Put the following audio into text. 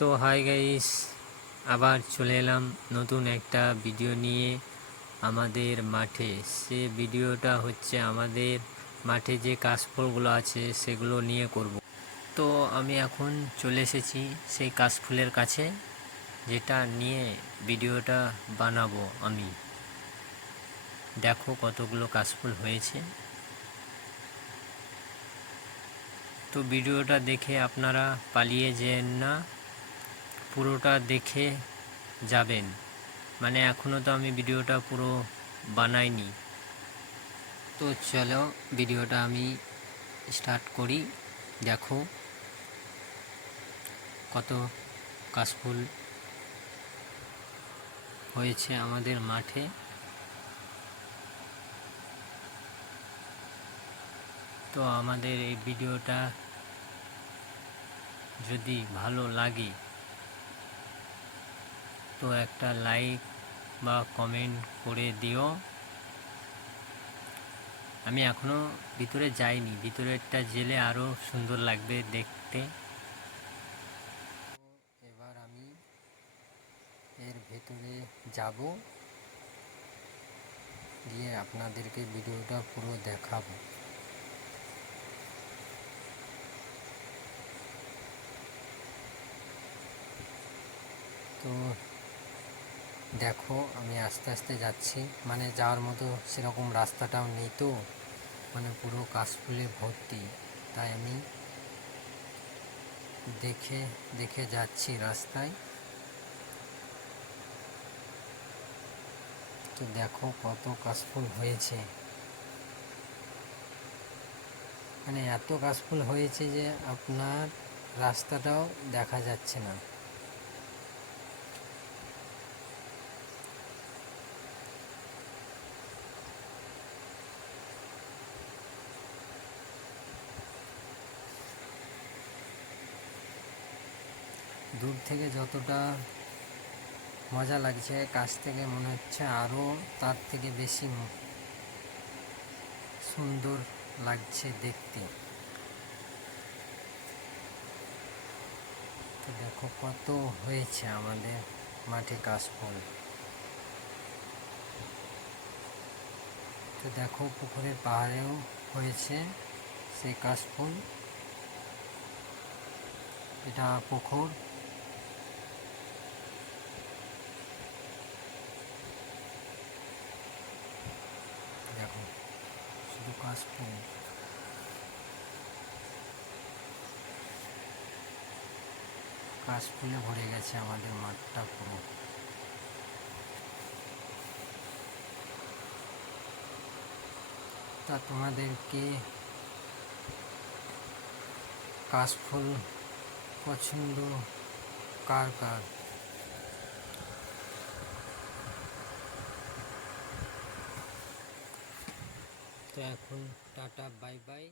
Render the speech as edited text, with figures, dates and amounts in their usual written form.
তো hi guys, আবার চলে এলাম নতুন একটা ভিডিও নিয়ে আমাদের মাঠে। সে ভিডিওটা হচ্ছে আমাদের মাঠে যে কাশফুলগুলো আছে সেগুলো নিয়ে করব। তো আমি এখন চলে এসেছি সেই কাশফুলের কাছে, যেটা নিয়ে ভিডিওটা বানাবো আমি। দেখো কতগুলো কাশফুল হয়েছে। তো ভিডিওটা দেখে আপনারা পালিয়ে যেন না, পুরোটা দেখে যাবেন। মানে এখনও তো আমি ভিডিওটা পুরো বানাইনি। তো চলো ভিডিওটা আমি স্টার্ট করি। দেখো কত কাশফুল হয়েছে আমাদের মাঠে। তো আমাদের এই ভিডিওটা যদি ভালো লাগে তো একটা লাইক বা কমেন্ট করে দিও। আমি এখনো ভিতরে যাইনি, ভিতরেরটা জেলে আরো সুন্দর লাগবে দেখতে। এবার আমি এর ভেতরে যাব, গিয়ে আপনাদেরকে ভিডিওটা পুরো দেখাবো। তো দেখো আমি আস্তে আস্তে যাচ্ছি, মানে যাওয়ার মতো সেরকম রাস্তাটাও নেই, তো মানে পুরো কাশফুলে ভর্তি, তাই আমি দেখে দেখে যাচ্ছি রাস্তায়। তো দেখো কত কাশফুল হয়েছে, মানে এত কাশফুল হয়েছে যে আপনার রাস্তাটাও দেখা যাচ্ছে না। দূর থেকে যতটা মজা লাগছে, কাছ থেকে মনে হচ্ছে আরও তার থেকে বেশি সুন্দর লাগছে দেখতে। তো দেখো কত হয়েছে আমাদের মাঠে কাশফুল। তো দেখো পুকুরের পাহাড়েও হয়েছে সেই কাশফুল। এটা পুকুর। দেখো শুধু কাশফুল, কাশফুলে ভরে গেছে আমাদের মাঠটা পুরো। তা তোমাদেরকে কাশফুল পছন্দ কার কার? তো এখন টাটা বাই বাই।